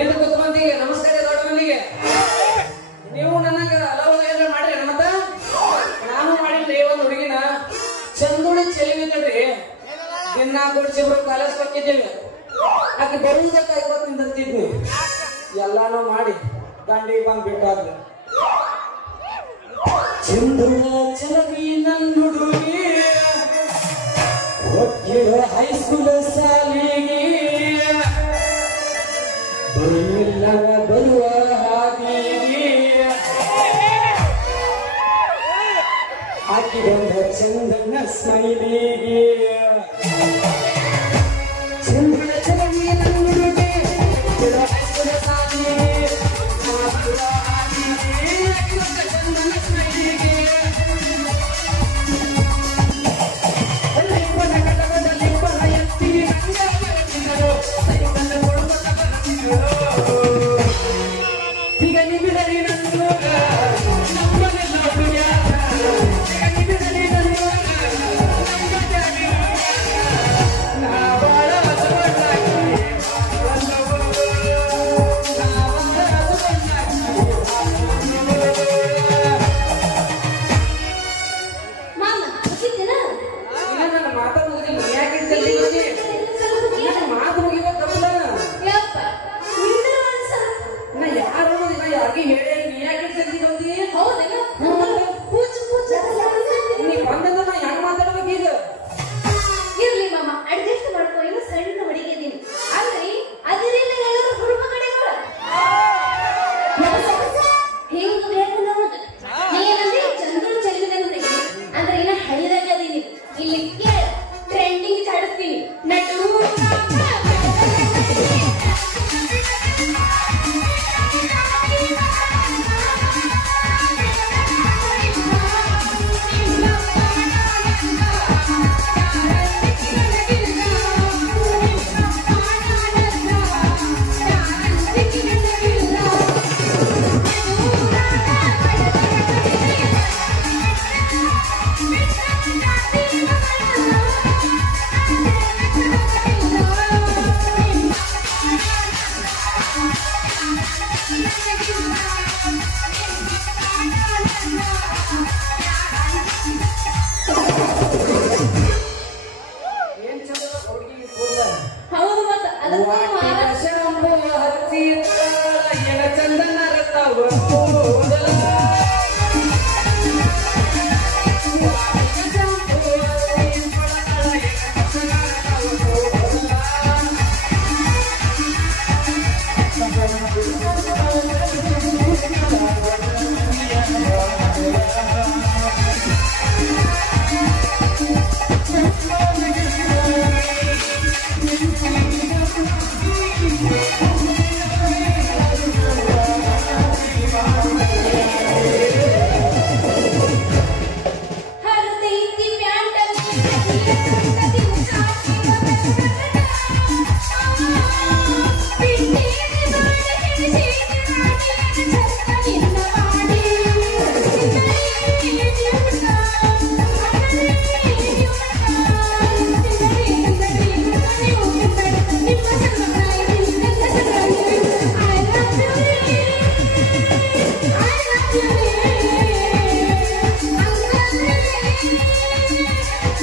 ಎಂದು ಕೂತ್ಕೊಂಡಿ ನಮಸ್ಕಾರ ದೊಡ್ಡವನಿಗೆ ನೀವು ನನಗ ಹಲವು ಏನಾರ ಮಾಡ್ರಿ ಮತ್ತ ನಾನು ಮಾಡಿದ್ರಿ ಒಂದು ಹುಡುಗಿನ ಚಂದುಳಿ ಚೆಲಿವಿ ಕಡ್ರಿ ದಿನ ಗುಡಿಸಿಬ್ರು ಕಾಲೇಜ್ ಹೋಗಿದ್ದೇವೆ ಆಕೆ ಬರುವುದಕ್ಕೆ 50 ನಿಂತಿದ್ನಿ ಎಲ್ಲಾನು ಮಾಡಿ ದಂಡಿ ಬಂದ್ ಬೇಕಾದ್ರು ಚಂದುಳ ಚೆಲವಿ ನನ್ನ ಹುಡುಗಿ ಹೋಗಿರೋ ಹೈಸ್ಕೂಲ್ ಸಾಲಿಗೆ ಬರುವ ಹಾದಿಗೆ ಆಕಿ ಬಂದ ಚಂದನ ಸ್ಮೈಲಿಗೆ ಚಂದನ ಚೆಲವಿ ನನ್ನ ಹುಡುಗಿ ಹೈಸ್ಕೂಲ್ ಸಾಲಿಗೆ ಬರುವ ಹಾದಿಗೆ ಆಕಿ ಬಂದ ಚಂದನ ಸ್ಮೈಲಿಗೆ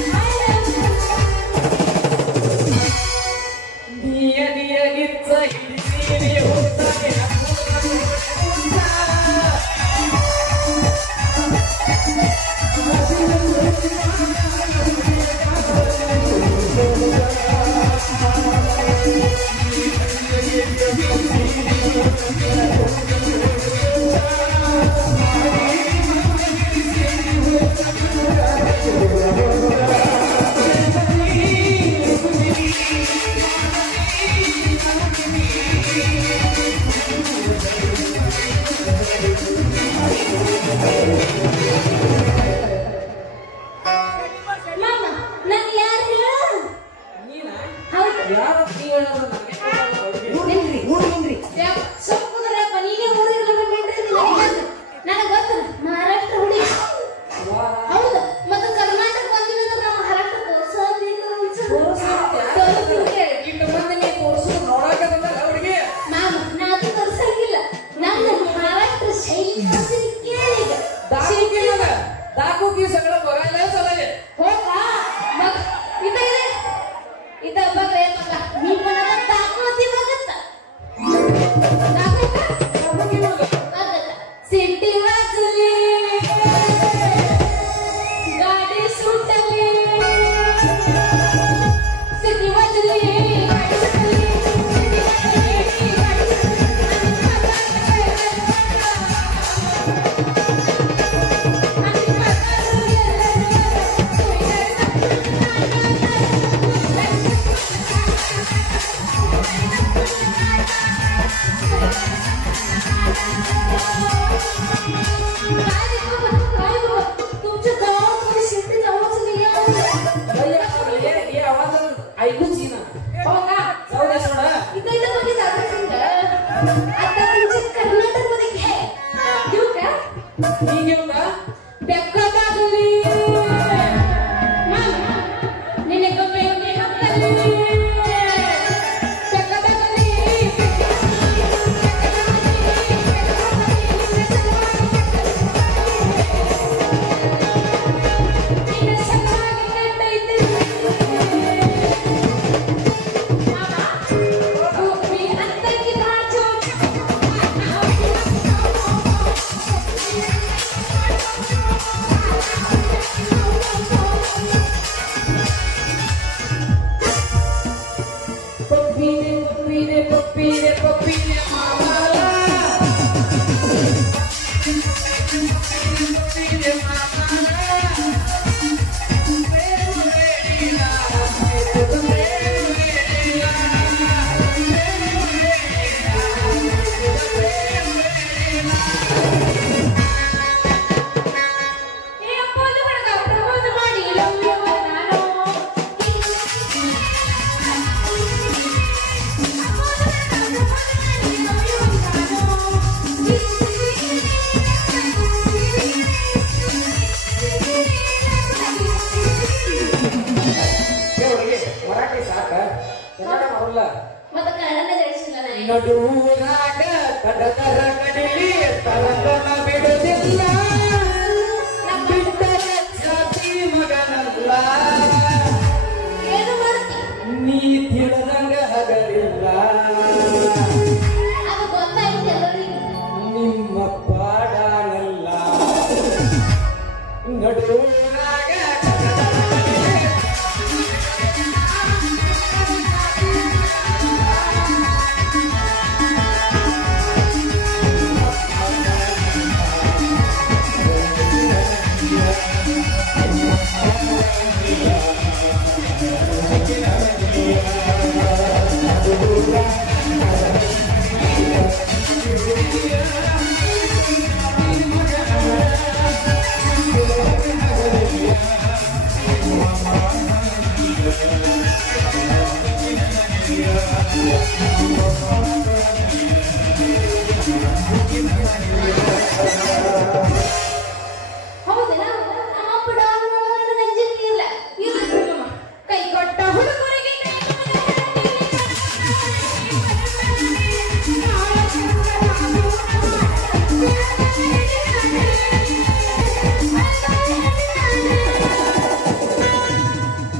I love you. ये आवाज ऐकूच येईना. हो का? जाऊ दे सोडा. इथं इथं तुम्ही जाता समजा. आता तुमच्या कर्नाटकमध्ये घे. घेऊ का? मी घेऊ का? ಬೆಕ್ಕದಾಗಲಿ ನಿನಗೆ ಬೇಕೆ ಹತ್ತಲಿ ಬೆಕ್ಕದಾಗಲಿ ನಿನ್ನ ಚೆನ್ನಾಗಿ ಕಂಡೈತೆ ಭೂಮಿ ಅಂತಕ್ಕೆ ನಾಚು Popine mamala. Popine ನಡುರಾಗ ಕಡತರ ಕಡಿಲಿ ತರಂಗನ ಬಿಡುತ್ತಿಲ್ಲ ಬಿಟ್ಟರ ಜಾತಿ ಮಗನಲ್ಲ ಏನು ಮಾಡ್ತಿ ನೀ ತಿಳಿದಂಗ ಹಗಲಿಲ್ಲ ಅದು ಗೊತ್ತಾಯ್ತು ಎಲ್ಲರಿಗೂ ನಿಮ್ಮ ಪಾಡಾನಲ್ಲ ನಡುರಾಗ ಹೌದೇನಾ ನಮ್ಮ ಅಪ್ಪ ನಂಜಿಕೆ ಇಲ್ಲ ಇರಮ್ಮ ಕೈ ಕೊಟ್ಟ ಹುಡುಗರಿಗೆ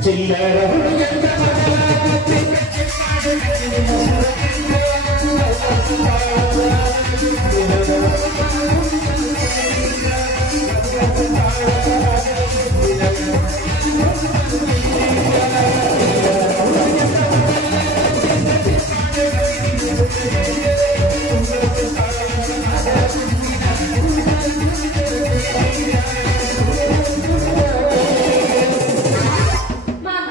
ಚಿಲ್ಲರ ಮಾಮ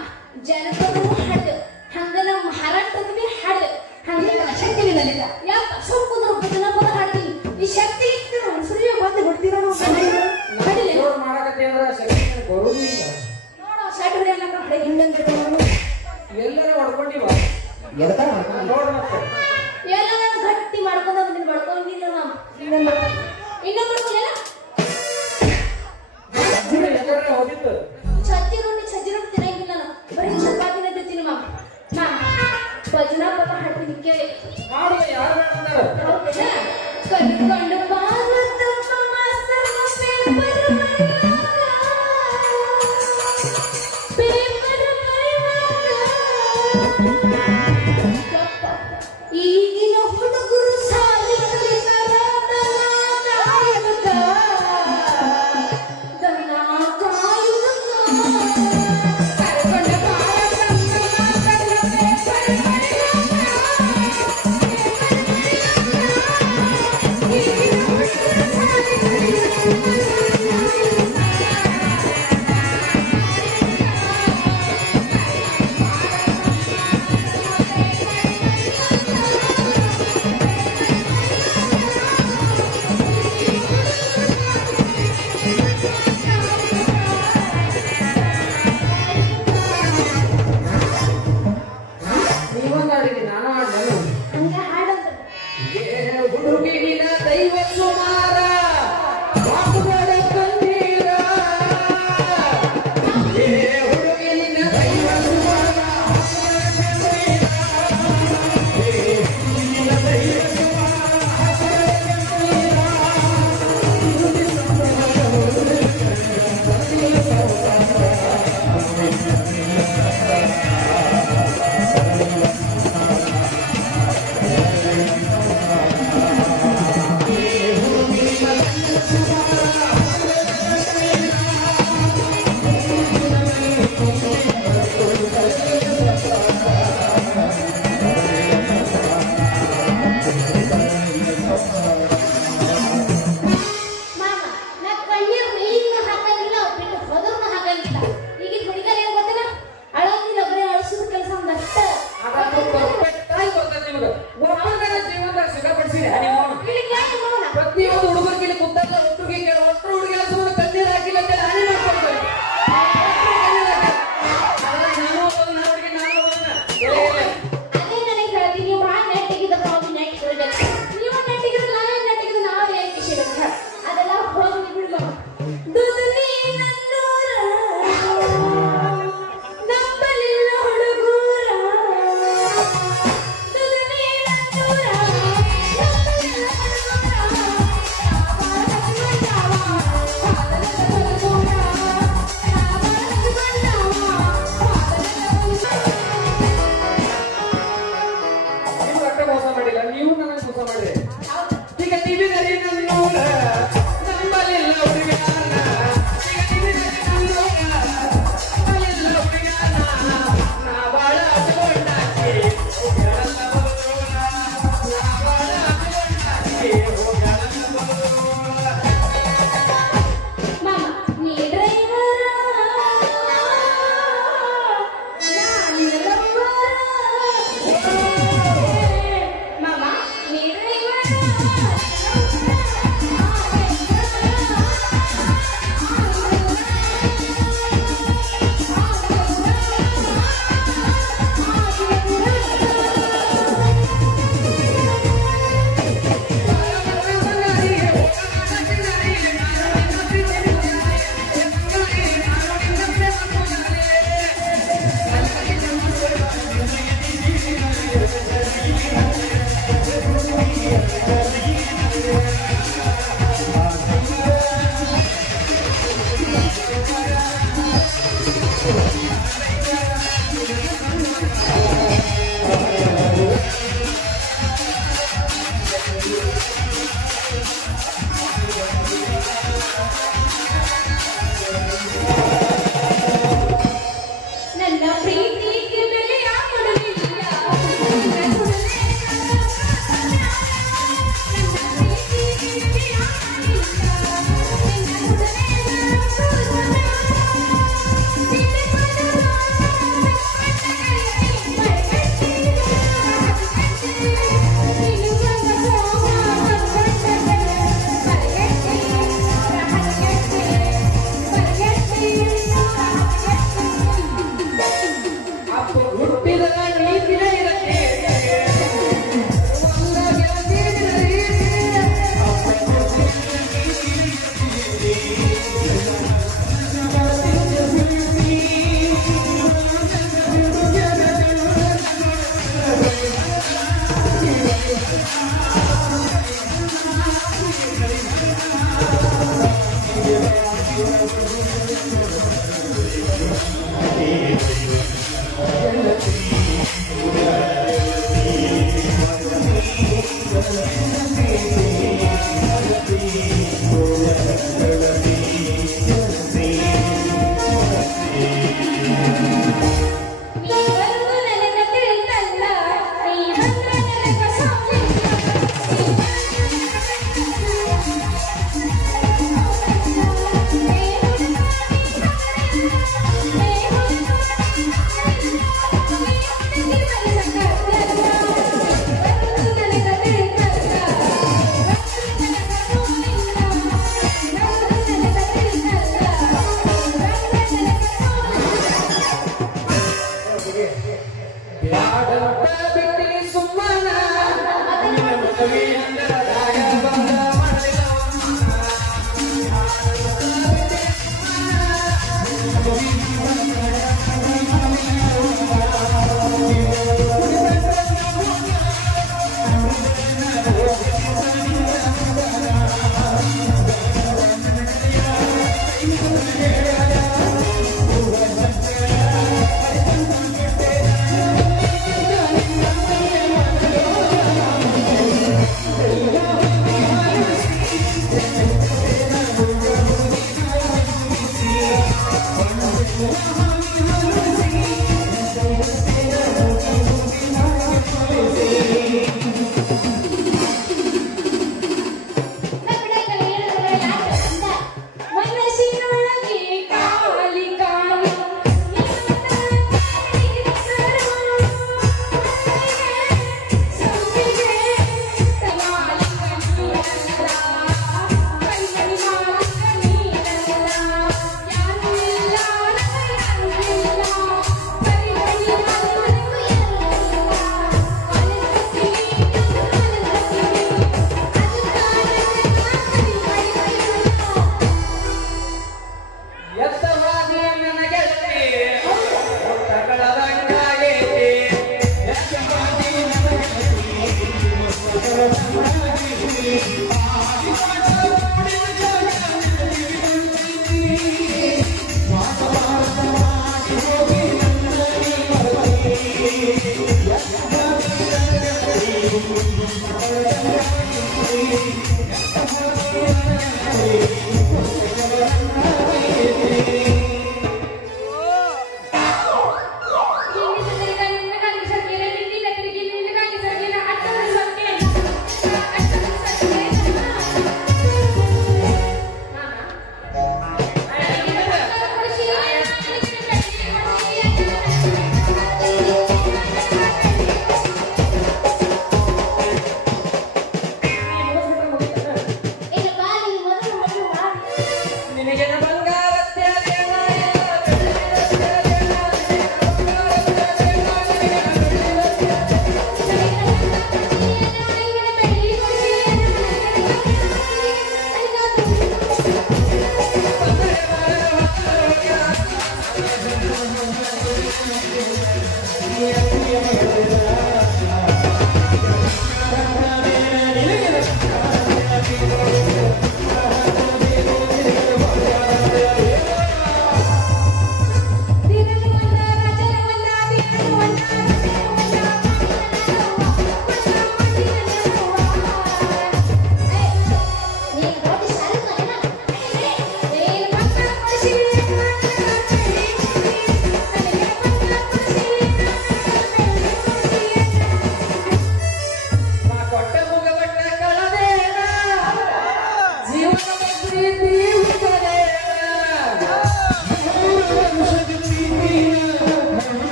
ಜನಪದ ಹಾಡು ಹಂಗ ನಮ್ಮ ಮಹಾರಾಷ್ಟ್ರದಲ್ಲಿ ಹಾಡು ಹಂಗ ಶಕ್ತಿ ಇಲ್ಲ ಯಾಕ ಸುಮ್ಮನೆ ಜನಪದ ಹಾಡ್ತೀವಿ ಈ ಶಕ್ತಿ ಇತ್ತು ಸುರಿಯ ಬಂದು ಬಿಡ್ತೀರ ನೋಡೋ ಶರ್ಟ್ ಹೊಡೆಯಲ್ಲ ಕಡೆ ಹಿಂದಂದ್ರೆ ಎಲ್ಲರೂ ಹೊಡ್ಕೊಂಡಿವ ನೋಡ್ ಮತ್ತೆ ಎಲ್ಲ ನಾನು ಗಟ್ಟಿ ಮಾಡ್ಕೊಂಡ ಬಂದಿನಿ ಮಾಡ್ಕೊಂಡಿಲ್ಲ ನಾವು ಇನ್ನೂ ಮಾಡ್ಕೊಳ್ಳಲ್ಲ ಹೋಗಿತ್ತು ಛಜ್ಜಿ ರೊಟ್ಟಿ ತಿನ್ನಂಗಿಲ್ಲ ನಾನು ಬರೀ ಚಪಾತಿನ ತಿಂತೀನಿ ಮಾಮ ಭಜನಾ ಪದ ಹಾಡ್ತೀನಿ ಕೇಳಿ ಮಾಡುವ ಯಾರು ಮಾಡ್ತಾರೆ ಹೌದಾ ಕಲಿಕೊಂಡು ಭಾರತಮ್ಮ ಈಗಿನ ಹುಡುಗರು ಸಾಲಿ ಕಲಿತಾರ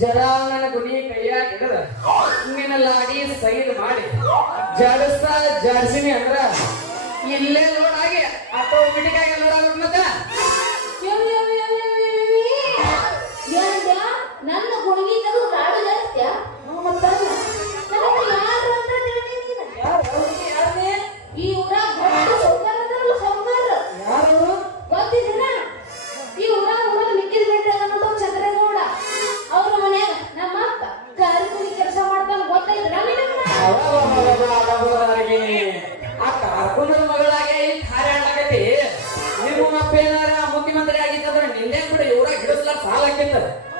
ಜರಾವಣ ಗುಡಿ ಕೈಯಾಗ ಹಿಡದ ಹಿಂಗಿನ ಲಾಡಿ ಸೈಡ್ ಮಾಡಿ ಜಾಡಿಸ್ತಾ ಜಾಡ್ಸಿನಿ ಅಂದ್ರ ಇಲ್ಲೇ ಲೋಡ್ ಆಗಿ ಆಟೋಮೆಟಿಕ್ ಆಗಿ ಲೋಡ್ ಆಗ್ಬೇಕು ಮತ್ತ ನನ್ನ ಗುಣಿಗೆ ತೆಗೆದು ಗಾಡಿ ಜಾಸ್ತಿಯ ಈ ಊರಾಗ ಯಾರು ಗೊತ್ತಿದ್ದೀನ ಈ ಊರಾಗ ಮಿಕ್ಕಿದ ಬಿಟ್ರೆ ಚಂದ್ರಗೌಡ ಅವ್ರ ಮನ್ಯಾಗ ನಮ್ಮ ಅಪ್ಪ ಕಾರ್ಕುನಿ ಕೆಲಸ ಮಾಡ್ತಾನ ಗೊತ್ತೈತ್ರ ಆ ಕಾರ್ಕುನದ ಮಗಳಾಗೆ ಹಾರಾಡಕತಿ ನಿಮ್ಮ ಅಪ್ಪ ಏನಾರ ಮುಖ್ಯಮಂತ್ರಿ ಆಗಿತ್ತಂದ್ರ ನಿಂದೆ ಕೂಡ ಊರಾಗ ಹಿಡಿಸ್ಲಾಕ ಸಾಲ ಹಾಕಿತ್ತ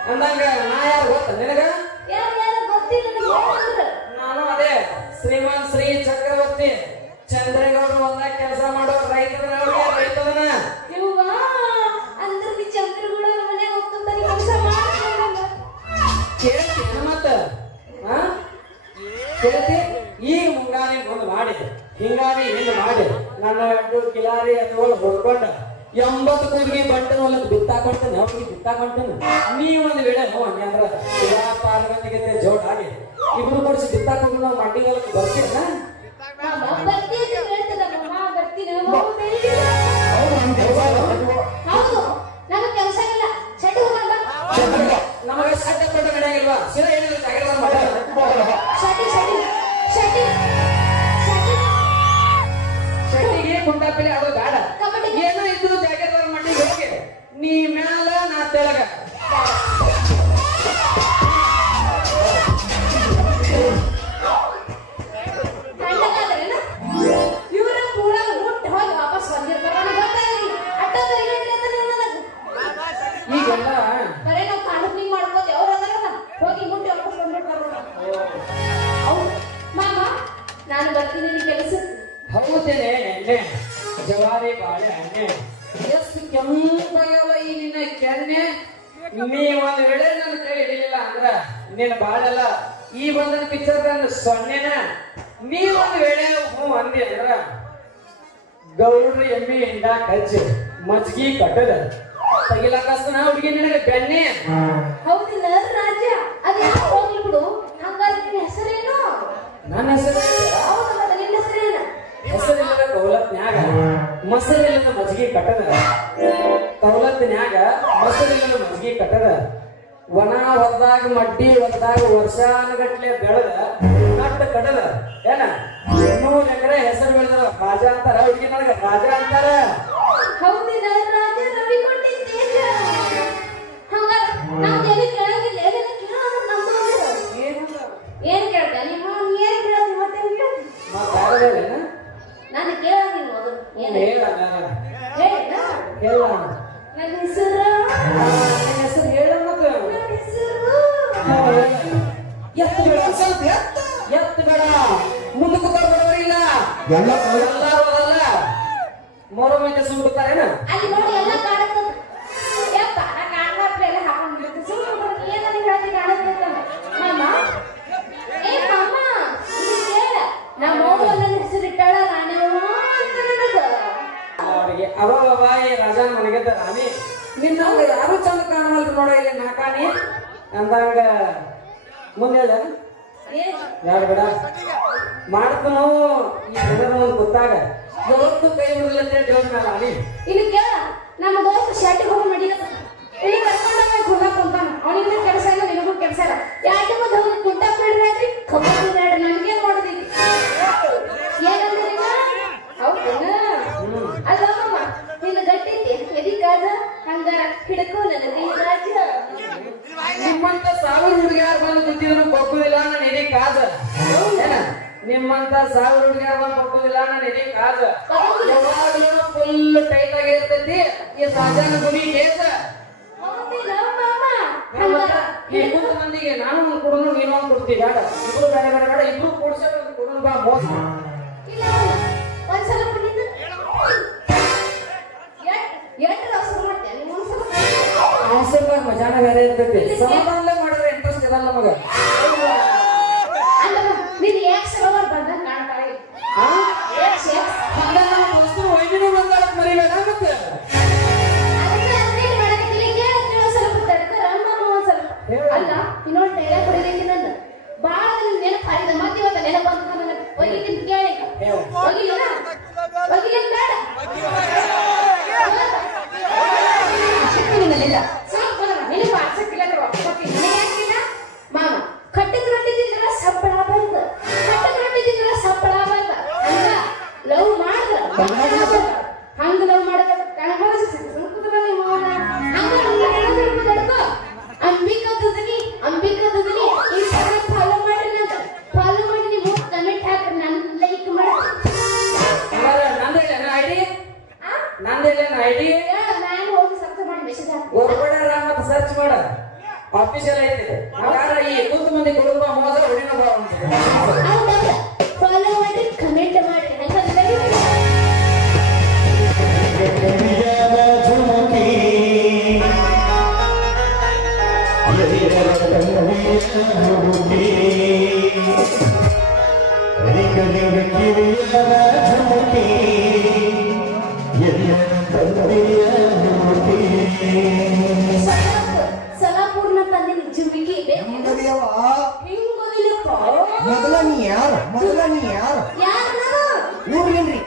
ಅಂದಂಗ ನಾ ಯಾರು ಗೊತ್ತ ನಿನಗ ನಾನು ಅದೇ ಶ್ರೀಮಾನ್ ಶ್ರೀ ಚಕ್ರವರ್ತಿ ಚಂದ್ರಗೌಡ ಹೊಲ್ದಾಗ ಕೆಲಸ ಮಾಡೋ ರೈತದನ ಇವಾಗ ಅಂದ್ರ ಚಂದ್ರಗೌಡ ಮನ್ಯಾಗ ಹೋಗ್ತಾನೆ ಕೆಲಸ ಮಾಡ್ತಾನ ಕೇಳ್ತೀನಿ ಮತ್ತ ಕೇಳ್ತಿ ಈಗ ಮುಂಗಾರಿ ಒಂದು ಮಾಡಿ ಹಿಂಗಾರಿ ಹಿಂಗ್ ಮಾಡಿ ನನ್ನ 2 ಕಿಲಾರಿ ಅದ್ರೊಳಗೆ ಹೊಡ್ಕೊಂಡ 80 ಕೂರ್ಗಿ ಬಂಟನ ಹೊಲಕ್ಕೆ ಬಿತ್ತಾಕೊಂಡ್ತಾನೆ ಅವ್ರಿಗೆ ಬಿತ್ತಾಕೊಂಡ್ತಾನೆ ನೀವು ಒಂದು ವೇಳೆ ಹಂಗೆ ಅಂದ್ರ ಪಾರ್ವತಿಗೆ ಜೋಡ್ ಆಗಿ ಇಬ್ರು ಕೊಡಿಸಿ ಬಿತ್ತಾಕೊಂಡು ನಾವು ಮಂಡಿ ಹೊಲಕ್ಕೆ ಬರ್ತೀನ ನಮಗೆ ಸಡ್ಡ ಪಡ್ಡ ನಡೆಯಾಗಿಲ್ವಾ ಸಿರ ಏನಿಲ್ಲ ಶೆಟ್ಟಿಗೆ ಕುಂಟಾಪಿಲೆ ಅದು ಬೇಡ ಏನೋ ಇದ್ರು ಜಾಗದವ್ರ ಮಟ್ಟಿಗೆ ಹೋಗಿ ನೀ ಮ್ಯಾಲ ನಾ ತೆಳಗ ಈಗೆಲ್ಲ ನಾನು ಬರ್ತೀನಿ ಕೆಲಸ ಹೌದೇನೆ ಎಣ್ಣೆ ಜವಾರಿ ಬಾಳೆ ಎಣ್ಣೆ ಎಷ್ಟು ಕೆಂಪಾಗ್ಯಾವಲ್ಲ ಈ ನಿನ್ನ ಕೆನ್ನೆ. ನೀ ಒಂದ್ ವೇಳೆ ನನ್ನ ಕೈ ಹಿಡಿಲಿಲ್ಲ ಅಂದ್ರ ನೀನ್ ಬಾಳಲ್ಲ ಈ ಬಂದನ ಪಿಕ್ಚರ್ ಸೊನ್ನೆನ. ನೀ ಒಂದ್ ವೇಳೆ ಹ್ಞೂ ಅಂದಿ ಅಂದ್ರ ಗೌಡ್ರ ಎಮ್ಮಿ ಹಿಂಡ ಕಚ್ಚಿ ಮಜ್ಗಿ ಕಟ್ಟದ ತೆಗಿಲಾಕಸ್ತ ನಾ ಹುಡುಗಿ ನಿನಗೆ ಬೆಣ್ಣೆ. ಹೌದಿಲ್ಲ ರಾಜ, ಅದ ಯಾಕೆ ಹೋಗ್ಲಿ ಬಿಡು. ಹಂಗಾದ್ರೆ ನಿನ್ನ ಹೆಸರೇನು? ನನ್ನ ಹೆಸರು ಹೌದಲ್ಲ, ನಿನ್ನ ಹೆಸರೇನು? ಹೆಸರಿಲ್ಲದ ಕೌಲತ್ನ್ಯಾಗ ಮೊಸರಿಲ್ಲದ ಮಜ್ಗಿ ಕಟ್ಟದ. ಕೌಲತ್ನ್ಯಾಗ ಮೊಸರಿಲ್ಲದ ಮಜ್ಗಿ ಕಟ್ಟದ. ಒಣ ಹೊಲ್ದಾಗ ಮಡ್ಡಿ ಹೊಲ್ದಾಗ ವರ್ಷಾನುಗಟ್ಲೆ ಬೆಳೆದ ಕಟ್ಟ ಕಡದ. ಏನ 200 ಎಕರೆ ಹೆಸರು ಬೆಳೆದ್ರ ರಾಜ ಅಂತಾರ. ಹುಡುಗಿ ನನಗ ರಾಜ ಅಂತಾರ. ಹೌದಿಲ್ಲ ರಾಜ, ರವಿ ಕೊಟ್ಟಿದ್ದೇನ? ಹಂಗಾರೆ ನಾವ್ ಎಲ್ಲಿ ಕೇಳಂಗಿಲ್ಲ, ಏನೆಲ್ಲ ಕೇಳೋದು ನಮ್ದು ಏನ್ ಕೇಳ್ತ? ನಿಮ್ಮ ಏನ್ ಕೇಳೋದು ಮತ್ತೆ ನಾನು ಕೇಳೋದಿಲ್ಲ ಮೊದಲು. ಏನ್ ಹೇಳ? ನನ್ನ ಹೆಸರು ಹೇಳ ಮತ್ತ ನನ್ನ ಹೆಸರು ಎತ್ತು ಬೇಡ, ಸ್ವಲ್ಪ ಎತ್ತು ಬೇಡ, ಮುಂದಕ್ಕೆ ಬರೋರಿಲ್ಲ. ಎಲ್ಲಾರು ಅದಲ್ಲ ಮೊರ ಮಂದಿ ಸುಡ್ತಾರೇನ? ಅಲ್ಲಿ ನೋಡಿ ಎಲ್ಲ ಕಾಣುತ್ತ. ಯಪ್ಪ ನಾ ಕಾಣ್ಬಾರ್ದು ಎಲ್ಲ ಹಾಕೊಂಡಿರ್ತೀನಿ. ಸುಮ್ಮನೆ ಏನನ್ನ ಹೇಳ್ತಿ ಕಾಣಿಸ್ತಂತ ಮಾಮ. ಏ ಮಾಮ, ಇಲ್ಲಿ ಕೇಳ. ನಮ್ಮ ಅವ್ವ ನನ್ನ ಹೆಸರು ಇಟ್ಟಾಳ ರಾಣವ್ವ ಅಂತ ನನಗ. ಅವರಿಗೆ ಅವ ಬಾಯಿ ರಾಜನ ಮನೆಗೆದ್ದ ರಾಣಿ. ನಿನ್ನ ಯಾರು ಚಂದ ಕಾಣವಲ್ರಿ ನೋಡ ಇಲ್ಲಿ ನಾಕಾಣಿ ಅಂದಂಗ ಮುಂದೆ ಹೇಳ. ಯಾರು ಬೇಡ ಮಾಡ್ತ ನಾವು ಈ ಜನರ ಒಂದು ಗೊತ್ತಾಗ ಯಾವತ್ತು ಕೈ ಬಿಡಲಿಲ್ಲ ಅಂತ ಹೇಳಿ ರಾಣಿ. ಇಲ್ಲಿ ಕೇಳ. ನಮ್ಮ ದೋಸ್ತ ಶರ್ಟಿಗೆ ಹೋಗಿ ನಡೀತ. ಇಲ್ಲಿ ಕರ್ಕೊಂಡಾಗ ಗುಣ ಕುಂತಾನ. ಅವನಿಗೆ ಕೆಲಸ ಇಲ್ಲ, ನಿನಗೂ ಕೆಲಸ ಇಲ್ಲ. ಯಾಕೆ ಮತ್ತೆ ಹೋಗಿ ಕುಂಟ ಬಿಡ್ರಿ ಖಬ್ಬ ಬಿಡ್ರಿ. ನನ್ಗೇನ್ ಮಾಡೋದಿ? ಏನಂದ್ರಿ ಹೌದಾ? ಅಲ್ಲ ಮಾಮ, ನೀನು ಗಟ್ಟಿದ್ದೆ ಎದಿಕಾದ ಹಂಗಾರ ಹಿಡ್ಕೋ ನನಗೆ ರಾಜ. ನಿಮ್ಮಂತ 1000 ಹುಡುಗಿಯಾರು ಬಂದು ಕೂತಿದ್ರು ಬಗ್ಗುದಿಲ್ಲ ನನ್ನ ಎದೆ ಕಾಜ. ನಿಮ್ಮಂತ 1000 ಹುಡುಗಿಯಾರು ಬಂದು ಬಗ್ಗುದಿಲ್ಲ ನನ್ನ ಎದೆ ಕಾಜ. ಯಾವಾಗ್ಲೂ ಫುಲ್ ಟೈಟ್ ಆಗಿ ಇರ್ತೈತಿ ಈ ರಾಜನ ಗುಡಿ ಕೇಸ. ಈ 3 ಮಂದಿಗೆ ನಾನು ಒಂದು ಕೊಡೋನು ನೀನು ಒಂದು ಕೊಡ್ತೀವಿ. ಬೇಡ ಇಬ್ರು ಬೇಡ ಬೇಡ ಬೇಡ ಇಬ್ರು ಕೂಡ್ಸ ಕೊಡೋನು ಬಾ ಮೋಸ. ಒಂದ್ಸಲ ಎಷ್ಟು ಅವಸರ ಮಾಡ್ತೇನೆ ನೀವು? ಒಂದ್ಸಲ ಅವಸರ ಮಜಾನ ಬೇರೆ ಇರ್ತೈತಿ. ಸಮಾಧಾನ ಮಾಡಿದ್ರೆ ಇಂಟ್ರೆಸ್ಟ್ ಇದಲ್ಲ ನಮಗ. ಅಲ್ಲ ನೀನು ಯಾಕೆ ಸಲವಾರ ಬಂದಂಗ ಕಾಣ್ತಾಳೆ? ವಸ್ತು ವೈದ್ಯರು ಬಂದಾಗ ಮರಿಬೇಡ ಮತ್ತೆ. ಅಲ್ಲ ಇನ್ನೊಂದು ಟೈಲರ್ ಹೊಡಿಲಿಕ್ಕೆ ನನ್ನ ಬಾಳ ನೆನಪು ಹಾರಿದ. ಮತ್ತೆ ಇವತ್ತು ನೆನಪು ಅಂತ ನನಗೆ ಒಗಿಲಿಂತ ಕೇಳಿ ಒಗಿಲಿಲ್ಲ ಒಗಿಲಿಲ್ಲ ಶಕ್ತಿನಿಲ್ಲ ಸ್ವಲ್ಪ ನೆನಪು ಆಸಕ್ತಿಲ್ಲ. ಮಾಮ ಕಟ್ಟಕ್ ರೊಟ್ಟಿದ್ರ ಸಪ್ಪಳ ಬಂದ, ಕಟ್ಟಕ್ ರೊಟ್ಟಿದ್ರ ಸಪ್ಪಳ ಬಂದ. ಹಂಗ ಲವ್ ಮಾಡ್ದ ಹಂಗ ಲವ್ ಮಾಡಕ ಅಂಬಿಕಾದನಿ ಇನ್ಸ್ಟಾಗ್ರಾಮ್ ಫಾಲೋ ಮಾಡ್ರಿ. ನಂತ ಫಾಲೋ ಮಾಡಿ ನೀವು ಕಮೆಂಟ್ ಹಾಕ್ರಿ, ನನ್ ಲೈಕ್ ಮಾಡಿ. ನಂದೇನ ಐಡಿ ನಾನು ಹೋಗಿ ಸರ್ಚ್ ಮಾಡಿ ಮೆಸೇಜ್ ಹಾಕಿ ಹೊರಗಡೆ ಮತ್ತೆ ಸರ್ಚ್ ಮಾಡ. ಆಫೀಷಿಯಲ್ ಐತಿ. ಹಾಗಾದ್ರೆ ಈ 100 ಮಂದಿ ಕುಟುಂಬ ಮೋಸ ಹೊಡಿನ ಬಾ ಹೌದೌದು. ಫಾಲೋ ಮಾಡಿ ಕಮೆಂಟ್ ಮಾಡಿ. ಸಲಾಪೂರ್ನ ತಂದೆ ಜುವಿಗೆ ಮೊದಲ ನೀ ಯಾರು? ಊರ್ಲೇನ್ರಿ?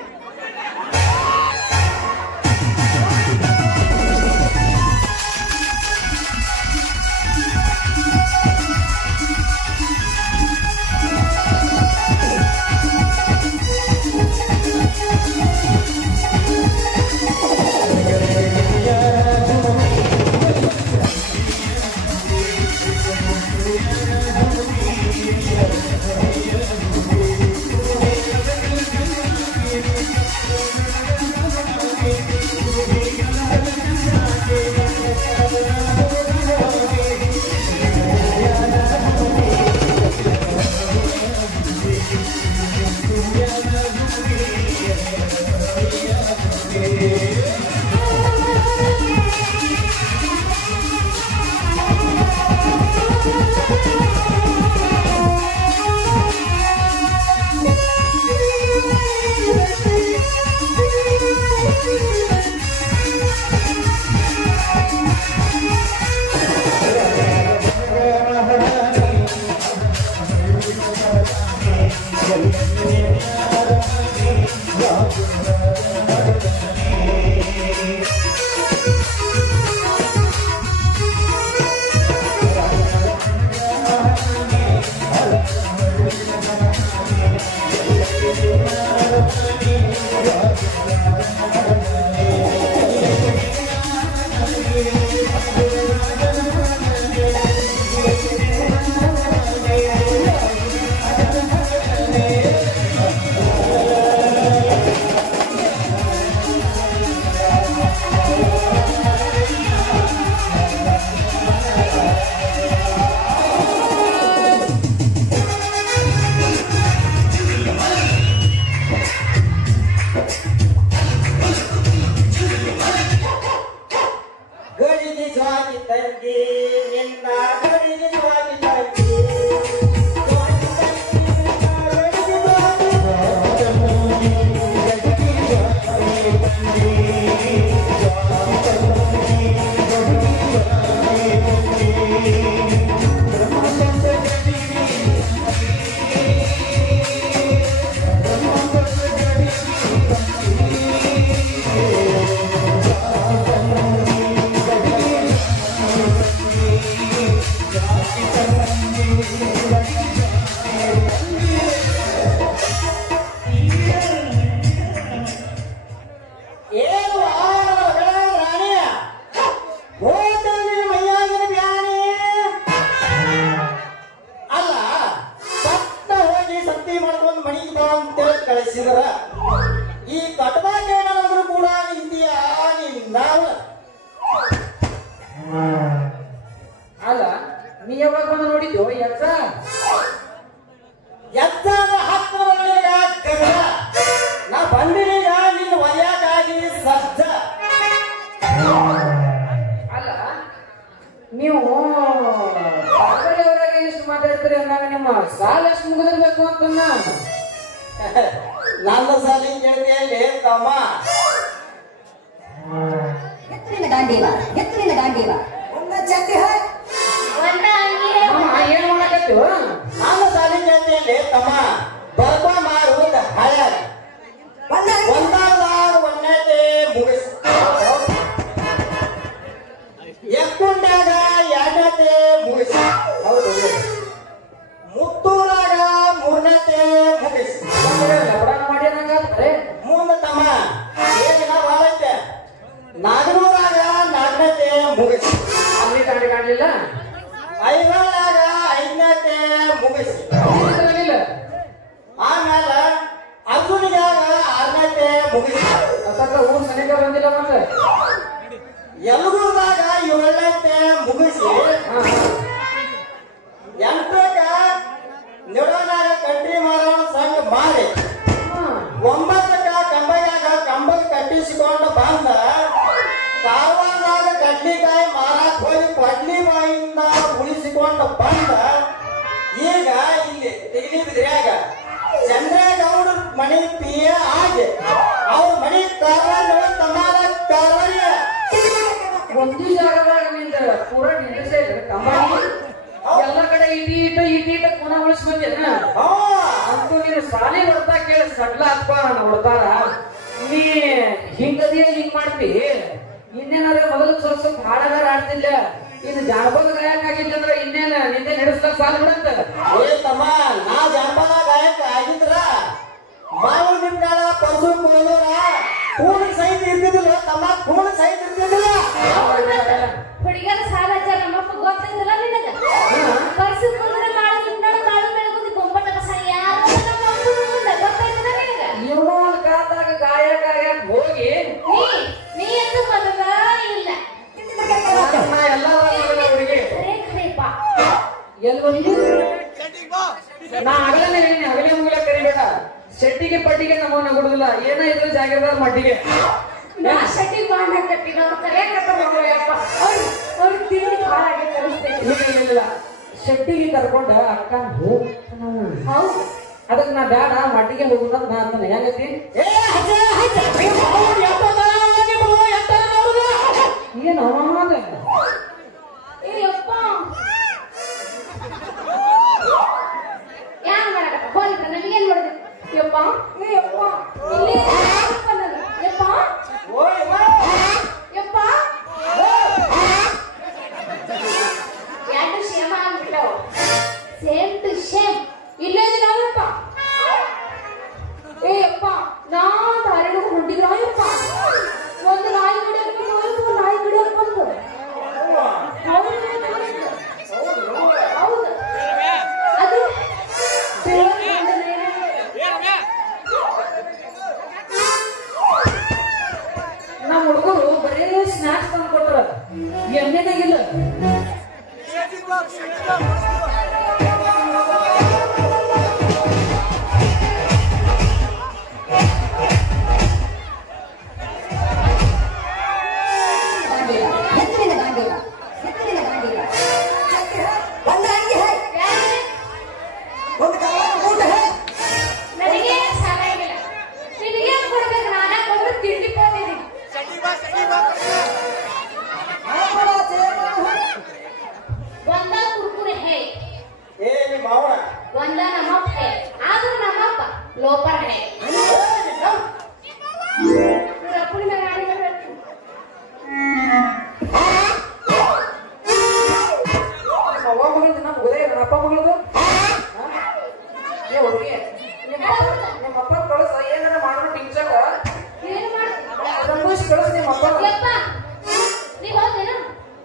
ಈ ಕಟದಾಗೇನಾದ್ರೂ ಕೂಡ ನಿಂತಿಯ ನಾವು ಅಲ್ಲ ನೀ ಯಾವಾಗ ಬಂದು ನೋಡಿದ್ಯೋ ಎತ್ತ ಎತ್ತದ ಹತ್ತಿರ ನಾ ಬಂದಿನೀಗ ನಿನ್ನ ಒಯ್ಯಾಕಾಗಿ ಸಜ್ಜ. ಅಲ್ಲ ನೀವು ಪಾರ್ವಳಿಯವರಾಗ ಎಷ್ಟು ಮಾತಾಡ್ತೀರಿ ಅಂದಾಗ ನಿಮ್ಮ ಸಾಲ ಎಷ್ಟು ಮುಗಿದಿರ್ಬೇಕು ಅಂತನ್ನ ನನ್ನ ಸಾಲಿ ಕೇಳ್ತಿಯಲ್ಲಿ ತಮ್ಮ ಎತ್ತರಿನ ಗಾಂಡೀವ ಒಂದ ಚಟ್ಟಿ ಏನ್ ಮಾಡಕತ್ತೀವ ನನ್ನ ಸಾಲಿ ಕೇಳ್ತಿಯಲ್ಲಿ ತಮ್ಮ ಬರ್ಬ ಮಾಡುವುದು ಹಳ ಒಂದಾದ ಒಣ್ಣತೆ ಮುಗಿಸ್ ಎಕ್ಕೊಂಡಾಗ ಎರಡತೆ ಮುಗಿಸ್ ಹೌದು ಮುತ್ತೂರಾಗ ಮೂರನತೆ ಮುಗಿಸ್ ಮಾಡ್ಯಾರಂಗಾದ್ರೆ ಮುಂದೆ ತಮ್ಮ ಏನಿಲ್ಲ ಬಾಳೈತೆ ನಾಗನೂರಾಗ ನಾಲ್ಕನತೆ ಮುಗಿಸ್ ಅಲ್ಲಿ ಗಾಡಿ ಕಾಣಲಿಲ್ಲ ಐದರಾಗ ಐದನತೆ ಮುಗಿಸ್ ಇಲ್ಲ ಆಮೇಲೆ ಅರ್ಜುನಿಗಾಗ ಆರನತೆ ಮುಗಿಸ್ ಅತ್ತ ಊರ್ ಸನಿಕ ಬಂದಿಲ್ಲ ಮತ್ತೆ ಯಲಗೂರ್ದಾಗ ಏಳನತೆ ಮುಗಿಸಿ ಎಂಟರಾಗ ನಿಡೋನಾಗ ಕಂಟ್ರಿ ಮಾರೋಣ ಸಂಘ ಮಾಡಿ ಒಂಬತ್ತಕ್ಕ ಕಂಬೈಯಾಗ ಕಂಬಕ್ಕೆ ಕಟ್ಟಿಸಿಕೊಂಡು ಬಂದ ಕಾರವಾರದಾಗ ಕಡ್ಲಿಕಾಯಿ ಮಾರಾಕ್ ಹೋಗಿ ಕೊಡ್ಲಿ ಬಾಯಿಂದ ಉಳಿಸಿಕೊಂಡು ಬಂದ ಈಗ ಇಲ್ಲಿ ತೆಗಿಲಿದ್ರಿಯಾಗ ಚಂದ್ರೇಗೌಡ ಮನೆ ಪಿಯ ಆಗಿ ಅವ್ರ ಮನೆ ಕಾರವಾರ ತಮ್ಮಾರ ಕಾರವಾರ ಒಂದೇ ಜಾಗದಾಗ ನಿಂದ ಪೂರ ನಿಂದಿಸೇ ಕಂಬಾಗಿ ಎಲ್ಲ ಕಡೆ ಇಟೀಟ ಪುನಃ ಉಳಿಸ್ ಬಂದೇನ ಅಂತೂ ನೀನು ಸಾಲಿ ಹೊಡ್ತಾ ಕೇಳಿ ಸಡ್ಲ ಅಪ್ಪ ಹೊಡ್ತಾರ ನೀ ಹಿಂಗದಿಯ ಹಿಂಗ್ ಮಾಡ್ತಿ ಇನ್ನೇನಾದ್ರೆ ಮೊದಲು ಸ್ವಲ್ಪ ಹಾಡಗಾರ ಆಡ್ತಿಲ್ಲ ಇದು ಜಾನಪದ ಗಾಯಕ ಆಗಿಲ್ಲ ಅಂದ್ರೆ ಇನ್ನೇನ ನಿಂದೆ ನಡೆಸ್ಲಕ್ ಸಾಲ ಬಿಡಂತ ಏ ತಮ್ಮ ನಾ ಜಾನಪದ ಗಾಯಕ ಆಗಿದ್ರ ಮಾವು ಬಿಟ್ಟಾಳ ಪಶು ಕೋಲೂರ ಕೂಣ ಸಹಿತ ಇರ್ತಿದಿಲ್ಲ ತಮ್ಮ ಕೂಣ ಸಹಿತ ಇರ್ತಿದಿಲ್ಲ ಹುಡುಗರ ಸಾಲ ಹಚ್ಚಾರ ನಮ್ಮಪ್ಪ ಗೊತ್ತಿಲ್ಲ ನಿನಗ ಕರ್ಸಿ ಕುಂದ್ರೆ ಮಾಳು ತಿಂದಾಳ ಮಾಳು ಮೇಲೆ ಕುಂದು ಬೊಂಬಟ ಕಸ ಯಾರು ಗೊತ್ತಾಯ್ತದ ನಿನಗ ಇವನು ಒಂದ್ ಕಾಲದಾಗ ಗಾಯಕ ಆಗ್ಯಾಕ ಹೋಗಿ ನೀ ಎಂದು ಬಂದದ ಇಲ್ಲ ನಾ ಎಲ್ಲ ಹುಡುಗಿ ಖರೇಪ ಎಲ್ಲಿ ಬಂದಿ ನಾ ಆಗಲೇ ಹೇಳಿನಿ ಹಗಲೇ ಮುಗಿಲ ಕರಿಬೇಡ ಶೆಟ್ಟಿಗೆ ಪಟ್ಟಿಗೆ ನಮ್ಮನ್ನ ಕೊಡುದಿಲ್ಲ ಏನ ಇದ್ರು ಜಾಗದಾರ ಮಟ್ಟಿಗೆ ನಾ ಶೆಟ್ಟಿ ಬಾಂಡ್ ಹಾಕತ್ತೀನಿ ಅವ್ರು ಕರೆಯಕತ್ತ ಮಗಳಪ್ಪ ಅವ್ರು ತಿಂಡಿ ಹಾಳಾಗಿ ಕಳಿಸ್ತೇನೆ ಇಲ್ಲ ಶೆಟ್ಟಿಗೆ ಕರ್ಕೊಂಡ ಅಕ್ಕ ಹೌದು ಅದಕ್ಕೆ ನಾ ಬೇಡ ಮಟ್ಟಿಗೆ ಹೋಗುದ ನಾ ಅಂತಾನೆ ಹೆಂಗತಿ ಏ ಹಜೆ ಹಜೆ ಏನು ಅವಮಾನ ಏಯಪ್ಪ ಯಾರು ಮಾಡಕತ್ತ ಹೋಗಿ ನನಗೇನ್ ಮಾಡ ಯಪ್ಪ ಏ ಯಪ್ಪ ಇಲ್ಲಿ ಯಪ್ಪ ನಾನು ಯಪ್ಪ ಓಯ್ ಯಪ್ಪ ಯಾಕೆ ಕ್ಷೇಮ ಆಗ್ಬಿಟ್ಟವು ಸೇಮ್ ಟು ಸೇಮ್ ಇಲ್ಲೇ ನಾವಪ್ಪ ಏ ಯಪ್ಪ ನಾ ದಾರಿನ ಹೊಂಟಿದ್ರ ಯಪ್ಪ ಒಂದು ನಾಯಿ ಗಿಡಕ್ಕೆ ನಾಯಿ ಗಿಡಕ್ಕೆ ಬಂತು ಹೌದು ಅದು ನಮ್ಮ ಹುಡುಗರು ಬರೀ ಸ್ನಾಕ್ಸ್ ತಂದು ಕೊಟ್ರ ಎಣ್ಣೆನಾಗಿಲ್ಲ ನನಗೆ ಸಾಕಾಗಿಲ್ಲ ನಿನಗೆ ಕೊಡ್ಬೇಕು ನಾನ ಕೊಂಡು ತಿಂಡಿ ಕೊಟ್ಟಿದ್ದೀನಿ ಒಂದ ಕುರ್ಕುರೆ ಹೇ ಏ ನಿಮ್ಮ ಮಾವ ಒಂದ ನಮ್ಮಪ್ಪ ಹೇ ಆದ್ರೂ ನಮ್ಮಪ್ಪ ಲೋಪರ್ ಹೇ ಅಪ್ಪನ ಗಾಡಿ ಅವ್ವ ಮಗಳದು ನಮ್ಮ ಉದಯ ನನ್ನ ಅಪ್ಪ ಮಗಳದು ಏ ಹುಡುಗಿ ನಿಮ್ಮ ಅಪ್ಪ ಕಳಿಸ ಏನಾರ ಮಾಡೋಣ ಟಿಂಚಾಗ ಏನು ಮಾಡ್ತೀನಿ ರಂಗೋಷಿ ಕಳಿಸ್ ನಿಮ್ಮ ಅಪ್ಪ ಯಪ್ಪ ನೀವ್ ಹೋದೇನ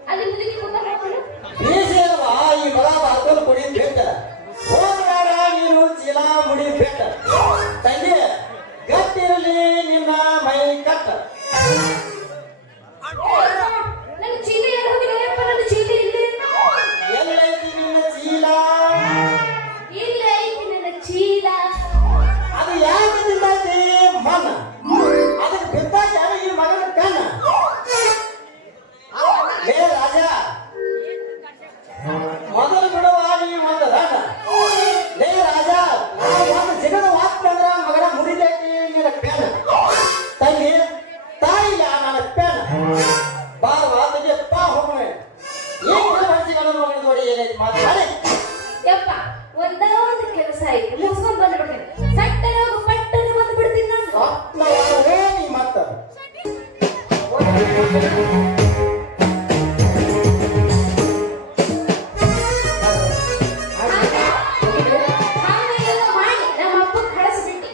ಅಲ್ಲಿ ಮುದುಕಿ ಕೂತ್ಕೊಂಡು ಬೀಸೇನವಾ ಈ ಮಗ ಬಾರ್ಕೋಲ್ ಕೊಡಿ ಬೆಟ್ಟ ಹೋದ್ರಾಗ ನೀನು ಚೀಲ ಮುಡಿ ಬೆಟ್ಟ ತಂಗಿ ಗಟ್ಟಿರಲಿ ನಿನ್ನ ಮೈ ಕಟ್ಟ ನನ್ನ ಚೀಲಿ ಏನು ಹೋಗಿಲ್ಲ ಯಪ್ಪ ನನ್ನ ಚೀಲಿ ಇಲ್ಲಿ ಎಲ್ಲೈತಿ ನಿನ್ನ ಚೀಲ ಇಲ್ಲ ಐತಿ ನನ್ನ ಚೀಲ ಅದು ಯಾಕೆ ನಿಂದೈತಿ ಮನ ಅದಕ್ಕೆ ಬಿದ್ದಾಗ ಈ ಮಗನ ಕಣ್ಣ ಹೇ ರಾಜ ಮೊದಲು ಬಿಡುವ ನೀ ಒಂದು ರಣ ಹೇ ರಾಜ ಒಂದು ಜಗದ ವಾಕ್ಯಂದ್ರ ಮಗನ ಮುರಿದೈತಿ ನಿನ್ನ ಪೆನ್ ತಂಗಿ ತಾಯಿಯ ನನ್ನ ಪೆನ್ ಬಾರ ವಾದಿಗೆ ಪಾ ಹೋಗುವೆ ಏನು ಮನಸ್ಸಿಗಳನ್ನು ಮಗನ ನೋಡಿ ಏನೈತಿ ಮಾತಾಡಿ ಯಪ್ಪ ಒಂದೇ ಒಂದು ಕೆಲಸ ಐತಿ ಮುಗಿಸ್ಕೊಂಡ್ ಬಂದ್ಬಿಡ್ತೀನಿ ಸಟ್ಟನೆ ಹೋಗಿ ಪಟ್ಟನೆ ಬಂದ್ಬಿಡ್ತೀನಿ ನಾನು ನೀ ಮತ್ತ ಹಾಗೆಲ್ಲ ಮಾಡಿ ನಮ್ಮ ಅಪ್ಪ ಕಳಿಸ್ಬಿಟ್ಟು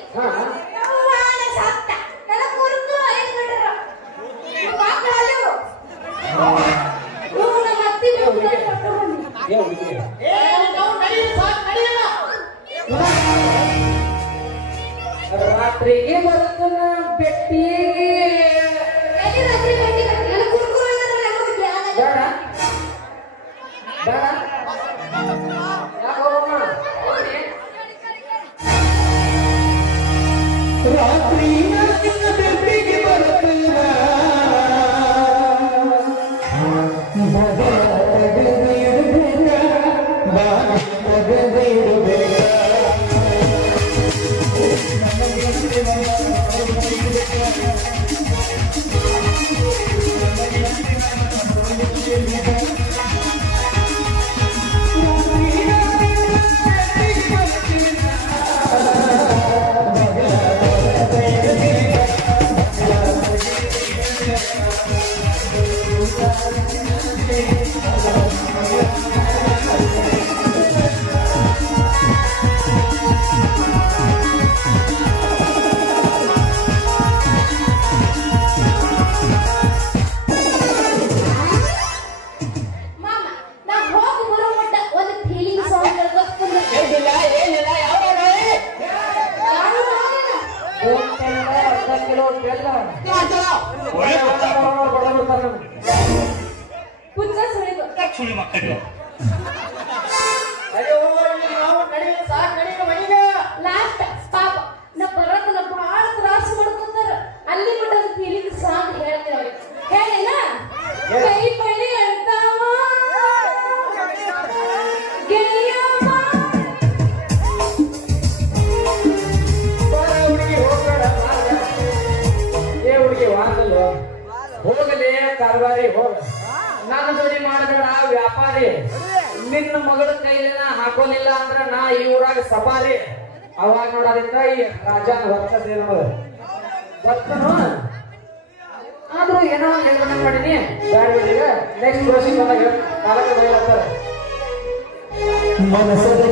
ಅವ್ವಾನೆ ಸತ್ತ ನನ್ನ ಕುರ್ಕು ಐದ್ಬಿಟ್ರು ಮಕ್ಕಳು ಇವ್ರು ನಮ್ಮ ಅತ್ತಿ ಮಕ್ಕಳು ಕರ್ಕೊಂಡು ಏ ಹುಡುಗಿ ಏ ನಾವು ನಡೆಯಲ್ಲ ಸಾಕು ನಡೆಯಲ್ಲ ರಾತ್ರಿಗೆ ಬರ್ತನ ಬೆಟ್ಟಿಗೆ ಎಲ್ಲಿ ರಾತ್ರಿ ಗಂಟೆ ಕಟ್ಟಿ ನನ್ನ ಕುರ್ಕು ನಮಗೆ ಜ್ಞಾನ ಬೇಡ ಬೇಡ ಯಾಕೆ ಹೋಗೋಣ ರಾತ್ರಿ ಬೆಟ್ಟಿಗೆ ಬರ್ತನ ಮಾಮ ನಾ ಹೋಗಿ ಬರೋ ಮಟ್ಟ ಒಂದು ಫೀಲಿಂಗ್ ಸಾಂಗ್ ಗೊತ್ತಿಲ್ಲ ಏನಿಲ್ಲ ಏನಿಲ್ಲ ಯಾವ ಅರ್ಧ ಕಿಲೋ ಬೆಲ್ಲ ಪುಚ್ಚ ಸುಳಿದು ಅಯ್ಯೋ ನಾವು ನಡೆಯಲ್ಲ ಸಾಕು ನಡೆಯಲ್ಲ ಮನೆಗೆ ಲಾಸ್ಟ್ ಪಾಪ ನಾ ಬರೋದನ್ನ ಬಹಳ ತ್ರಾಸ ಮಾಡ್ಕೊತಾರ ಅಲ್ಲಿ ಬಿಟ್ಟ ಒಂದು ಫೀಲಿಂಗ್ ಸಾಂಗ್ ಹೇಳ್ತೇವೆ ಹೇಳಿನ ಕೈ ಬಳಿ ಅಂತಾವ ಗೆಳೆಯಮ್ಮ ಹುಡುಗಿ ಹೋಗ್ಬೇಡ ಏ ಹುಡುಗಿ ವಾಂಗಲ್ಲ ಹೋಗಲಿ ಕಾರ್ಬಾರಿ ಹೋಗ ನನ್ನ ಜೋಡಿ ಮಾಡಬೇಡ ವ್ಯಾಪಾರಿ ನಿನ್ನ ಮಗಳ ಕೈಲಿನ ಹಾಕೋಲಿಲ್ಲ ಅಂದ್ರ ನಾ ಈ ಊರಾಗ ಸಫಾರಿ ಅವಾಗ ನೋಡೋದ್ರಿಂದ ಈ ರಾಜನ ವರ್ಚಸ್ ಏನು ಬರ್ತನು ಆದ್ರೂ ಏನೋ ಹೇಳ್ಕೊಂಡ ಮಾಡೀನಿ ಬ್ಯಾಡ ಈಗ ನೆಕ್ಸ್ಟ್ ವರ್ಷ ಬಂದಾಗ ಕಾಲಕ್ಕೆ ಬಯಲಾಗ್ತಾರೆ ಮನಸ್ಸದ